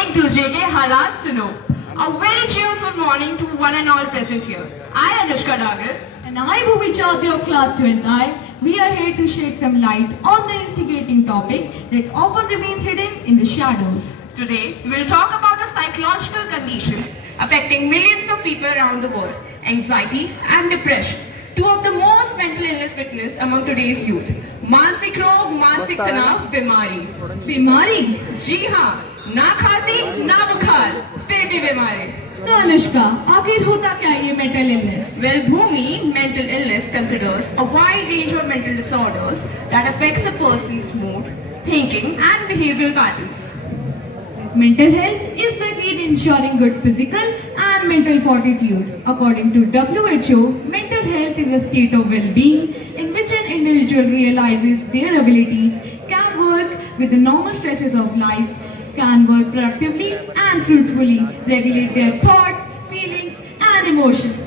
एक दूसरे के हालात सुनो. A very cheerful morning to one and all present here. I, Anushka Dagar, And I, Bhubi Chaudhary of Class 12I, we are here to shed some light on the instigating topic that often remains hidden in the shadows. today we'll talk about the psychological conditions affecting millions of people around the world: anxiety and depression. Two of the most mental illness witnessed among today's youth. मानसिक रोग, मानसिक तनाव, बीमारी. बीमारी? जी हाँ, ना खांसी, ना बुखार, फिर भी बीमारी. तो अनुष्का, आखिर होता क्या ये mental illness? Well, Bhumi, mental illness considers a wide range of mental disorders that affects a person's mood, thinking and behavioral patterns. Mental health is the key in ensuring good physical and mental fortitude. According to WHO, mental health is a state of well-being in which an individual realizes their abilities, can work with the normal stresses of life, can work productively and fruitfully, regulate their thoughts, feelings and emotions.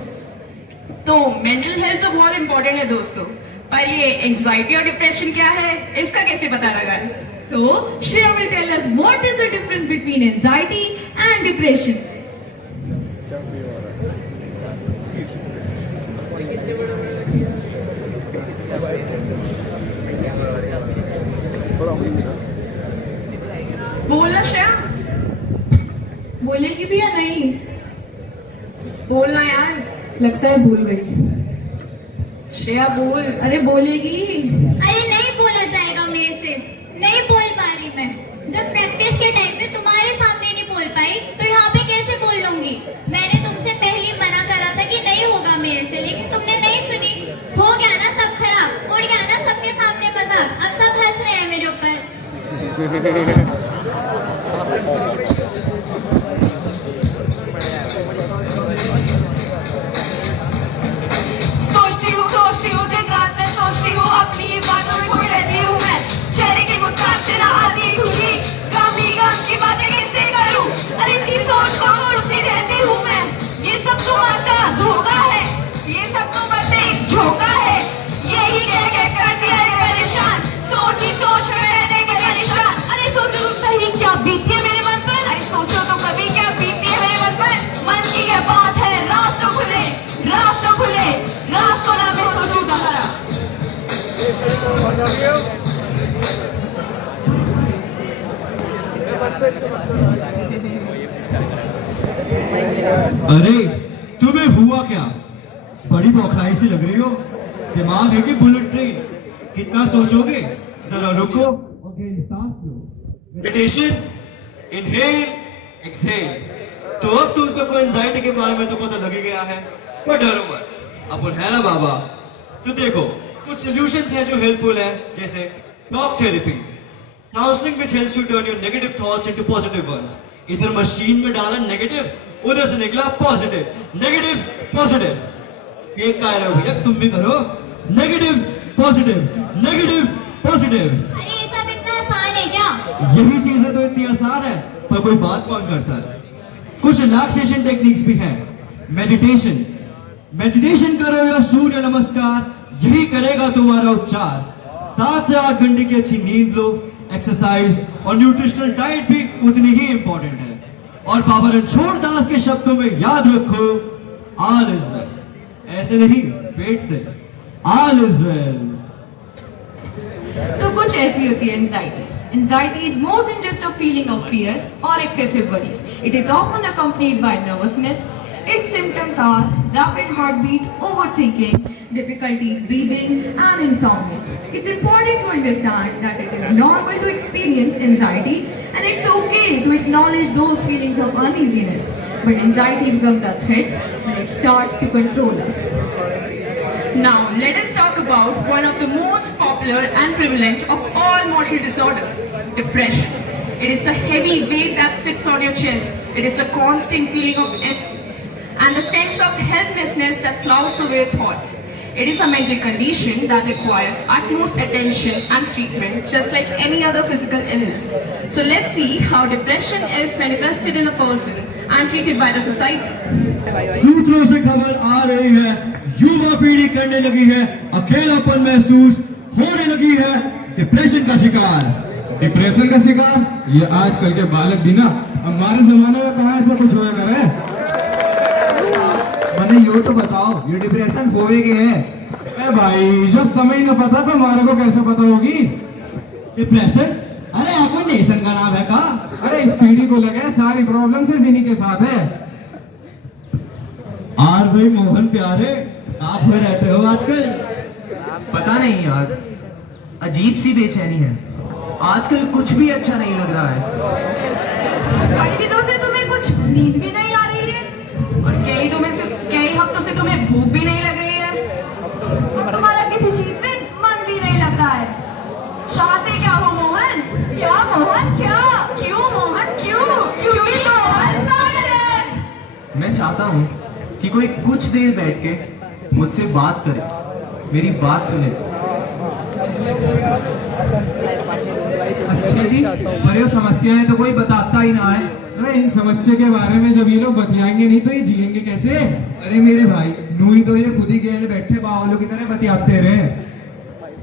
तो mental health तो बहुत important है दोस्तों, पर ये anxiety और depression क्या है, इसका कैसे पता लगाएं? So, Shreya will tell us what is the difference between anxiety and depression. बोलना श्रेया, बोलेगी भी या नहीं? बोलना यार. लगता है भूल गई. श्रेया बोल. अरे बोलेगी. अरे नहीं बोला जाएगा मेरे से, नहीं बोल पा रही मैं. जब प्रैक्टिस के टाइम पे तुम्हारे सामने नहीं बोल पाई तो यहाँ पे कैसे बोल लूंगी? मैंने तुमसे पहले ही मना करा था कि नहीं होगा मेरे से, लेकिन तुमने नहीं सुनी. हो गया ना सब खराब, उड़ गया ना सबके सामने मजाक. अब सब हंस रहे हैं मेरे ऊपर. सोचती हूँ दिन रात में सोचती हूँ, अपनी ही बातों में खोई रहती हूँ मैं. चेहरे की मुस्कान से ना आती खुशी, गम की बातें कैसे करूँ? अरे इसी सोच को सोचती रहती हूँ मैं. ये सब तुम्हारा धोखा है, ये सब तो बस एक झोंका है. यही कह कर दिया है परेशान, सोच ही सोच में रहने के परेशान. अरे सोचो तो सही क्या बीती है मेरे मन पर. अरे सोचो तो कभी क्या बीती है मेरे मन पर. मन की क्या बात है, राज तो खुले, राज तो खुले, राज को ना मैं सोचूं तुम्हारा. अरे तुम्हें हुआ क्या? बड़ी बौखलाई सी लग रही हो. दिमाग है कि बुलेट ट्रेन? कितना सोचोगे? जरा रुको और गहरी सांस लो. Meditation, inhale, exhale. तो अब तुम सबको एंजाइटी के बारे में तो पता लग ही गया है, पर डरो मत, अपन है ना बाबा. तो देखो, कुछ सॉल्यूशंस हैं जो हेल्पफुल हैं, जैसे talk therapy, counselling which helps you turn your negative thoughts into positive ones. इधर मशीन में डाला नेगेटिव, उधर से निकला पॉजिटिव. Negative positive. एक कह रहे हो भैया, तुम भी करो. Negative positive, negative positive. अरे ये सब इतना आसान है क्या? यही चीजें तो इतनी आसान है, पर कोई बात कौन करता है. कुछ रिलैक्सेशन टेक्निक्स भी हैं. मेडिटेशन, मेडिटेशन करो या सूर्य नमस्कार, यही करेगा तुम्हारा उपचार. 7 से 8 घंटे की अच्छी नींद लो. एक्सरसाइज और न्यूट्रिशनल डाइट भी उतनी ही इंपॉर्टेंट है. और बाबा रणछोड़ दास के शब्दों में याद रखो, ऑल इज वेल. ऐसे नहीं, पेट से, ऑल इज वेल. तो कुछ ऐसी होती है anxiety. Anxiety is more than just a feeling of fear or excessive worry. It is often accompanied by nervousness. Its symptoms are rapid heartbeat, overthinking, difficulty breathing, and insomnia. It's important to understand that it is normal to experience anxiety, and it's okay to acknowledge those feelings of uneasiness. But anxiety becomes a threat when it starts to control us. Now, let us talk about one of the most popular and prevalent of all mortal disorders, depression. It is the heavy weight that sits on your chest. It is the constant feeling of emptiness and the sense of helplessness that clouds over your thoughts. It is a mental condition that requires utmost attention and treatment, just like any other physical illness. So let's see how depression is manifested in a person and treated by the society. सूत्रों से खबर आ रही है, युवा पीढ़ी करने लगी है अकेलापन महसूस, होने लगी है डिप्रेशन का शिकार. डिप्रेशन का शिकार ये आजकल के बालक भी ना हमारे जमाने में कहाँ ऐसा कुछ हुआ करे? मैंने यो तो बताओ, ये डिप्रेशन होए के है? अरे भाई, जब तुम्हें ही ना पता तो हमारे को कैसे पता होगी? डिप्रेशन? अरे यहाँ कोई नेशन का नाम है का? अरे इस पीढ़ी को लगे सारी प्रॉब्लम सिर्फ इन्हीं के साथ है। आर भाई मोहन प्यारे, आप में रहते हो आजकल? पता नहीं यार, अजीब सी बेचैनी है। आजकल कुछ भी अच्छा नहीं लग रहा है। कई दिनों से तुम्हें कुछ नींद भी नहीं आ रही है और कई हफ्तों से तुम्हें भूख भी नहीं लग रही है और तुम्हारा किसी चीज में मन भी नहीं लगता है। चाहते क्या हो मोहन? क्या मोहन क्या? क्यों मोहन क्यों? क्योंकि मोहन पागल है। मैं चाहता हूँ कि कोई कुछ देर बैठ के मुझसे बात करे, मेरी बात सुने। अच्छा जी, पर ये समस्या है तो कोई बताता ही ना है। अरे इन समस्या के बारे में जब ये लोग बतियाएंगे नहीं तो ये जिएंगे कैसे? अरे मेरे भाई, नू ही तो ये खुद ही गेल बैठे बावलों की तरह बतियाते रहे।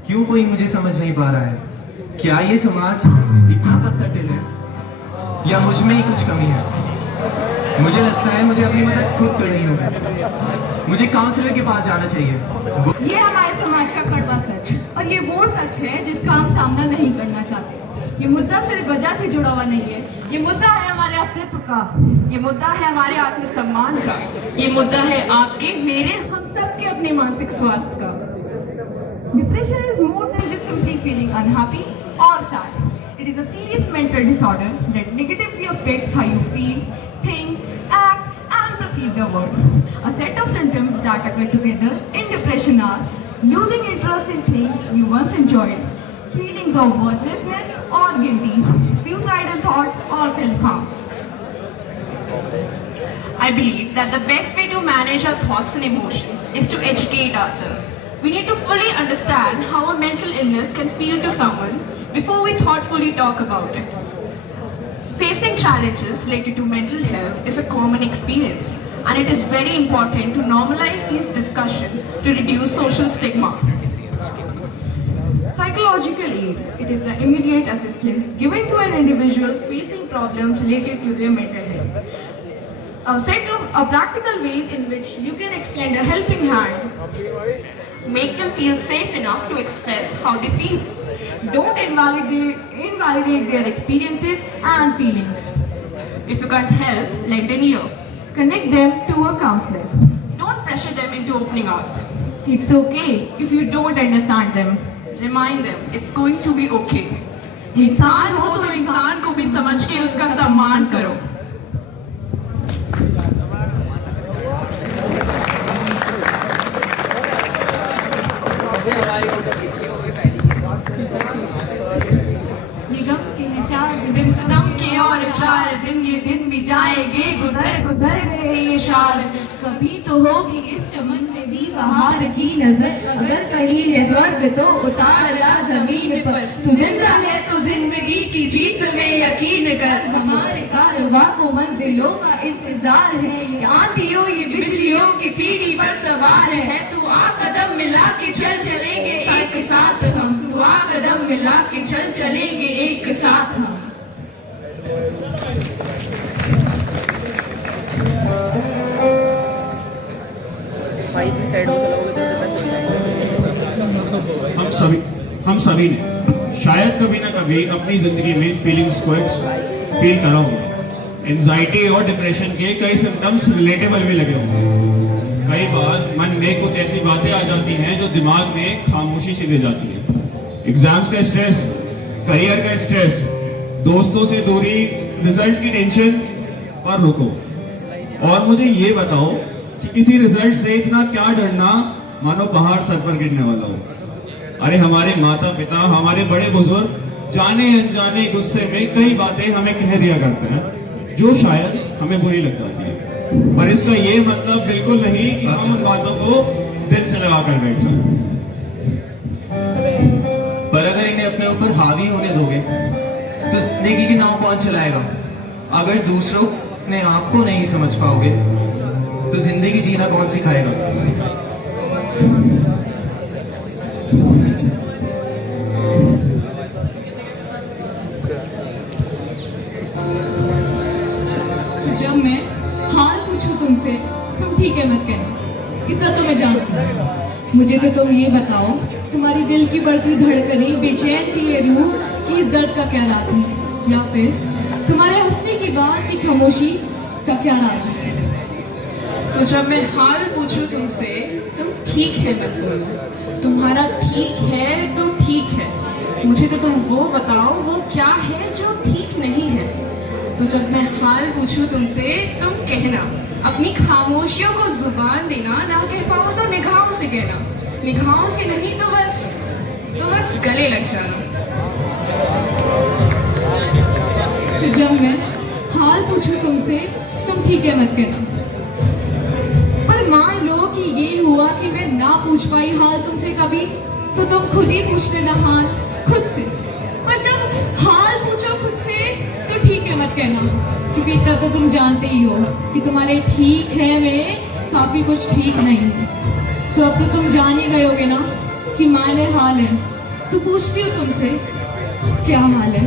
क्यों कोई मुझे समझ नहीं पा रहा है? क्या ये समाज इतना पत्थर दिल है या मुझ में ही कुछ कमी है? मुझे लगता है मुझे अपनी मदद खुद करनी होगी। मुझे काउंसलर के पास जाना चाहिए। ये हमारे समाज का कड़वा सच और ये वो सच है जिसका हम सामना नहीं करना चाहते। ये मुद्दा सिर्फ वजह से जुड़ा हुआ नहीं है, ये मुद्दा है हमारे अस्तित्व का, ये मुद्दा है हमारे आत्मसम्मान का, ये मुद्दा है आपके, मेरे, हम सब के अपने मानसिक स्वास्थ्य का। Depression is more than just simply feeling unhappy or sad. It is a serious mental disorder that negatively affects how you feel, think, act, and perceive the world. A set of symptoms that occur together in depression are losing interest in things you once enjoyed, feelings of worthlessness or guilty, suicidal thoughts or self-harm. I believe that the best way to manage our thoughts and emotions is to educate ourselves. We need to fully understand how a mental illness can feel to someone before we thoughtfully talk about it. Facing challenges related to mental health is a common experience, and it is very important to normalize these discussions to reduce social stigma. Psychological aid, it is the immediate assistance given to an individual facing problems related to their mental health. A practical ways in which you can extend a helping hand, make them feel safe enough to express how they feel. Don't invalidate their experiences and feelings. If you can't help, lend an ear. Connect them to a counselor. Don't pressure them into opening up. It's okay if you don't understand them. Remind them it's going to be okay. इंसान हो तो इंसान को भी समझ के उसका सम्मान करो। निगम के हैं 4 दिन सितम के और 4 दिन, ये दिन भी जाएंगे गुजर गुजर गए ये शार। कभी तो होगी इस चमन में भी बहार की नजर, अगर कहीं है स्वर्ग तो उतार ला जमीन पर। तू जिंदा है तो जिंदगी की जीत में यकीन कर, हमारे कारवां को मंजिलों का इंतजार है। ये आंधियों ये बिजलियों की पीढ़ी पर सवार है। तू आ कदम मिला के चल चलेंगे एक साथ हम, तू आ कदम मिला के चल चलेंगे एक साथ हम। हम सभी ने शायद कभी ना कभी अपनी जिंदगी में फीलिंग्स को फील करा होगा। एंजाइटी और डिप्रेशन के कई सिम्टम्स रिलेटेबल भी लगे होंगे। कई बार मन में कुछ ऐसी बातें आ जाती हैं जो दिमाग में खामोशी सी दे जाती है। एग्जाम्स का स्ट्रेस, करियर का स्ट्रेस, दोस्तों से दूरी, रिजल्ट की टेंशन। और रुको, और मुझे ये बताओ कि किसी रिजल्ट से इतना क्या डरना मानो पहाड़ सर पर गिरने वाला हो। अरे हमारे माता पिता, हमारे बड़े बुजुर्ग जाने अनजाने गुस्से में कई बातें हमें कह दिया करते हैं जो शायद हमें बुरी लग जाती है, पर इसका ये मतलब बिल्कुल नहीं कि हम उन बातों को दिल से लगा कर बैठ जाएं। पर अगर इन्हें अपने ऊपर हावी होने दोगे तो जिंदगी की नाव कौन चलाएगा? अगर दूसरों ने आपको नहीं समझ पाओगे तो जिंदगी जीना कौन सिखाएगा? तो जब मैं हाल पूछूं तुमसे, तुम ठीक है मत कहना, इतना तो मैं जानती हूँ। मुझे तो तुम ये बताओ, तुम्हारी दिल की बढ़ती धड़कनें, बेचैन की ये रूह कि इस दर्द का क्या राज है, या फिर तुम्हारे हंसने की बात की खामोशी का क्या राज है। तो जब मैं हाल पूछूं तुमसे, तुम ठीक है मत बोलो, तुम्हारा ठीक है तो ठीक है, मुझे तो तुम वो बताओ वो क्या है जो ठीक नहीं है। तो जब मैं हाल पूछूं तुमसे, तुम कहना, अपनी खामोशियों को जुबान देना, ना कह पाओ तो निगाहों से कहना, निगाहों से नहीं तो बस गले लग जाना। तो जब मैं हाल पूछूं तुमसे, तुम ठीक है मत कहना। पर मान लो कि ये हुआ कि मैं ना पूछ पाई हाल तुमसे कभी, तो तुम खुद ही पूछ लेना हाल खुद से। पर जब हाल पूछो खुद से, तो ठीक है मत कहना, क्योंकि इतना तो तुम जानते ही हो कि तुम्हारे ठीक है में काफी कुछ ठीक नहीं है। तो अब तो तुम जान ही गए होगे ना कि मायने हाल है, तो पूछती हूँ तुमसे, क्या हाल है।